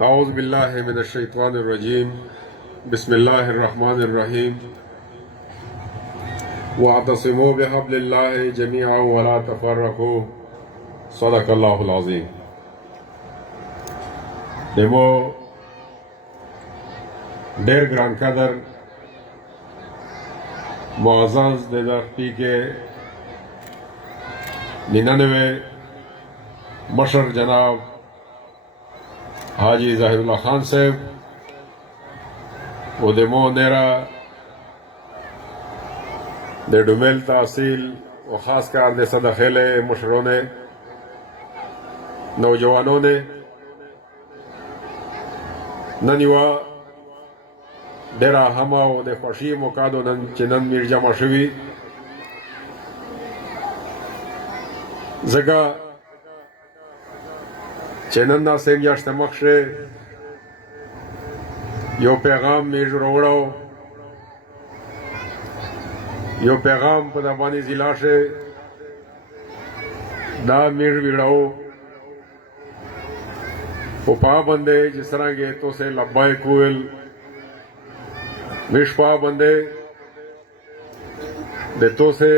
औज़ु बिल्लाहि मिनश्शैतानिर्रजीम बिस्मिल्लाहिर्रहमानिर्रहीम वअतसिमू बिहब्लिल्लाहि जमीअन वला तफर्रकू सदक़ल्लाहुल अज़ीम। डेमो डेर ग्रान कदर मुअज़्ज़ज़ देदख्ती के 99 मशर जनाब हाजी ज़ाहिरुल्लाह खान साहब वो देमो नेरा दे डुमेल तहसील और ख़ासकर दे सदखेले मशरों ने नौजवानों ने ननिवा डेरा हमा वो दे खुशी मुकादो नन चिनन मिर्जा मशवी जगह चेनन्ना सेम याश्त मख्शे यो पैगाम मीर रोड़ो यो पैगाम पदाबानी जिला से दा मीर बिड़ाओ उपा बंदे जिस तरह के तो से लब्बाए कुल विश्वा बंदे देतो से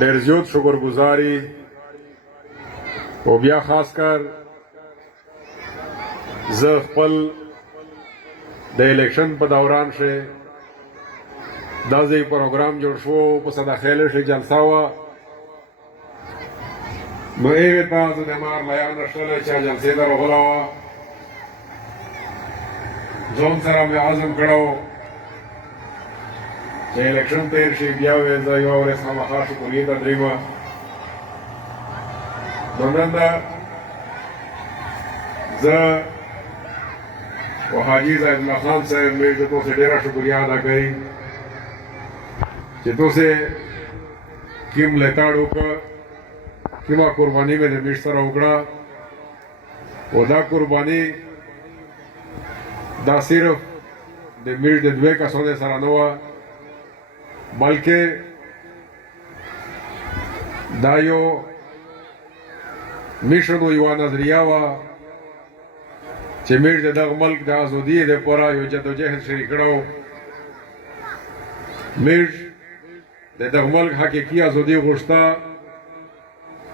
देरजोत शुक्रगुजारी ओबिया खासकर ज़खपल दे इलेक्शन पर दौरान से दाज़े प्रोग्राम जो शो पसंद खेले से जलसा हुआ मेरे ताज़ नमार लया नशले चा जलसे दर होला हुआ जोन सरा में आज़म करो जे इलेक्शन तेर से बिया वे ज़ायो और इस्लाम खास कुली तदरीमा दोनंदा वो हाजी ज़ाहिरुल्लाह खान साहब ने जो से डेरा शुक्रिया अदा करी जो से किम लेताड़ो का किमा कुर्बानी में निश्चर उगड़ा ओदा कुर्बानी दा सिर्फ दे मीर दे द्वे का सोने सरानोवा बल्कि दायो मिशन युवा नजरिया वा मीर दे दग मुल्क दे आज़ादी दे पूरा यो जदोजहद शरीकड़ो मीर दे दग मुल्क हकीकी आज़ादी गुश्ता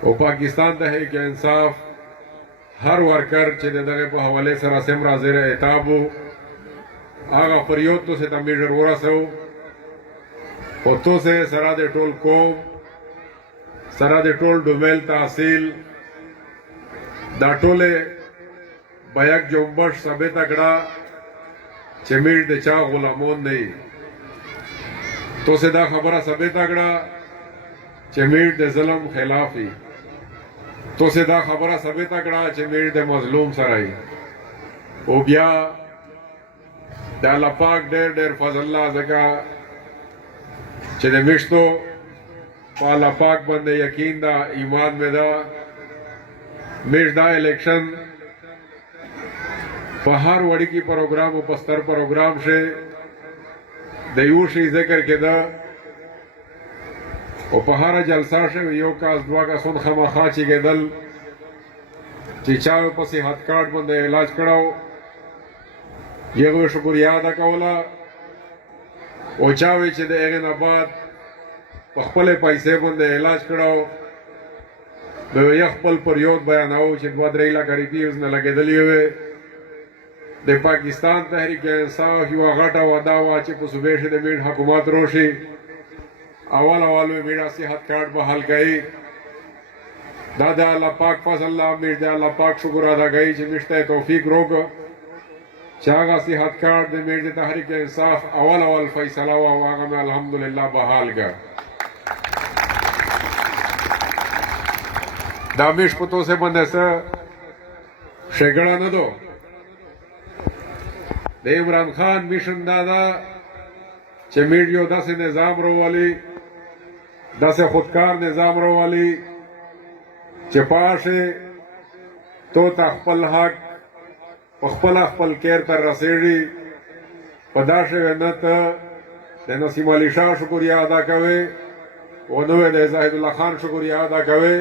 और पाकिस्तान दे है कि इंसाफ हर वर्कर चे दे दगे पे हवाले सरा सेमरा ज़ेर एताबो आगा फरियोद तो से तमीर जरूरा सो और तो से सरा दे टोल कोम सरा दे टोल डुमेल तहसील दाटोले बयक जुम्बश सबे तगड़ा चमीर दे चा गुलामोन नहीं तो से दा खबरा सबे तगड़ा चमीर दे ज़ुल्म खिलाफी तो से दा खबरा सबे तगड़ा चमीर दे मजलूम सराई ओ बिया दा लपाक डेर डेर फजल्ला जगा चे दे मिश्तो पा लपाक बंदे यकीन दा ईमान में दा मिर्दा इलेक्शन पहाड़ वड़ी की प्रोग्राम उपस्तर प्रोग्राम से दयूशी जिक्र के दा और पहाड़ा जलसा से यो का दुआ का सुन खमा खाची के दल चिचाव पसी हाथ काट बंदे इलाज कराओ ये वो शुक्रिया अदा कौला ओ चावे चे दे एगन आबाद पखपले पैसे बंदे इलाज कराओ बे यखपल पर योद बयानाओ चे बदरेला करीबी उसने लगे दली हुए दे पाकिस्तान तहरीक इंसाफ युवा घाटा वादा वाचे पुसुबेश दे मीड हुकूमत रोशी अवल अवल में मीडा सेहत कार्ड बहाल गई दादा अल्लाह पाक फजल्ला मिर्जा अल्लाह पाक शुक्र अदा गई जे मिश्ते तौफीक रोग चागा सेहत कार्ड दे मिर्जे तहरीक इंसाफ अवल अवल फैसला हुआ वागा में अल्हम्दुलिल्लाह बहाल गा दामिश पुतो से बंदे से शेगड़ा न दो दे इमरान खान मिशन दादा चे मीडियो दस निजाम रो वाली दस खुदकार निजाम रो वाली चिपाशे तो तखपल हक पखपल अखपल केर तर रसेड़ी पदाशे वेनत दे नसीम अली शाह शुक्रिया अदा कवे वनवे दे ज़ाहिरुल्लाह खान शुक्रिया अदा कवे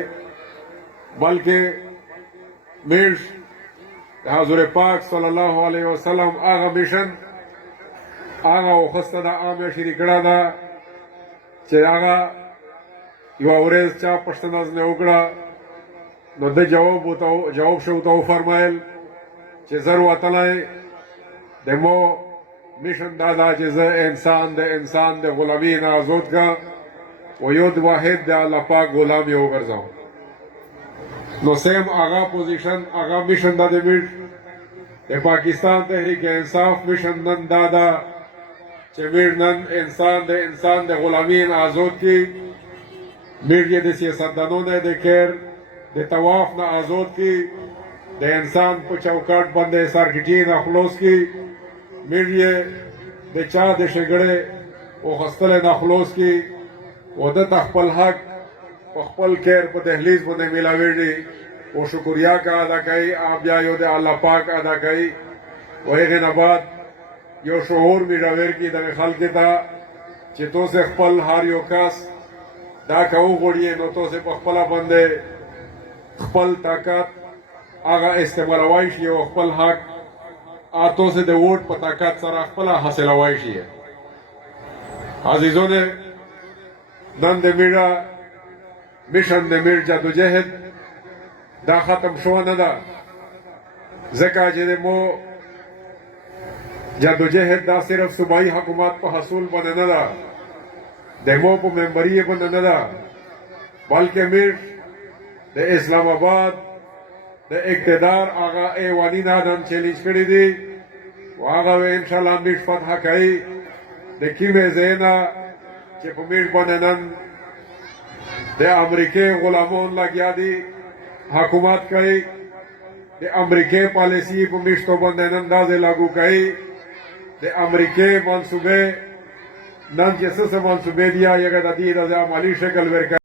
बल्कि मिर्ज حضور پاک صلی الله علیه وسلم هغه میشن هغه وخسته دا عامه شریکړه ده چې هغه یوه ورځ چا پوښتنه ځنې وکړه نو ده جواب شو ته وفرمایل چې زر وتلی د مو میشن دا ده چې زه انسان د غلامي نه آزاد کا و یو د واحد د الله پاک غلام یې وګرځوم نو سیم هغه پوزیشن هغه میشن دا د میډ د پاکستان تحریک انصاف میشن نن دا ده چې میډ نن انسان د غلامي نه آزاد کی میډ یې د سیاستدانو نه د کیر د طواف نه آزاد کی د انسان په چوکاټ باندې سرکټي نه خلاص کی میډ یې د چا د شګړې وخستل نه خلاص کی و ده خپل حق په خپل کیر په دهلیز باندې ملاویږي او شکریا کا ادا کوي بیا یو د الله پاک ادا کوي و هغې نه بعد یو شعور میراویر کی دغه خلکو ته چې تاسو خپل هر یو کس دا که وغواړي نو تاسو په خپله باندې خپل طاقت هغه استعمالولی شي او خپل حق تاسو د ووټ په طاقت سره خپله حاصلولی شي عزیزانو نن د میډیا میشن د میډ جدوجهد دا ختم شوه نه ده ځکه چې د مو جدوجهد دا صرف صوبایي حکومت په حصول باندې نه ده د مو په ممبري باندې نه ده بلکې میډ د اسلام آباد د اقتدار هغه ایواني نادان چیلنج کړي دي و هغه انشاءالله میډ فتح کوي د کومې ځای نه چې په میډ باندې نن د امریکې غلامان لګیا دي حکومت کوي د امریکې پالیسي په میشتو باندې نن دا ځای لاګو کوي د امریکې منصوبې نن چې څه منصوبې دي هغه د دې د عملي شکل ورکوي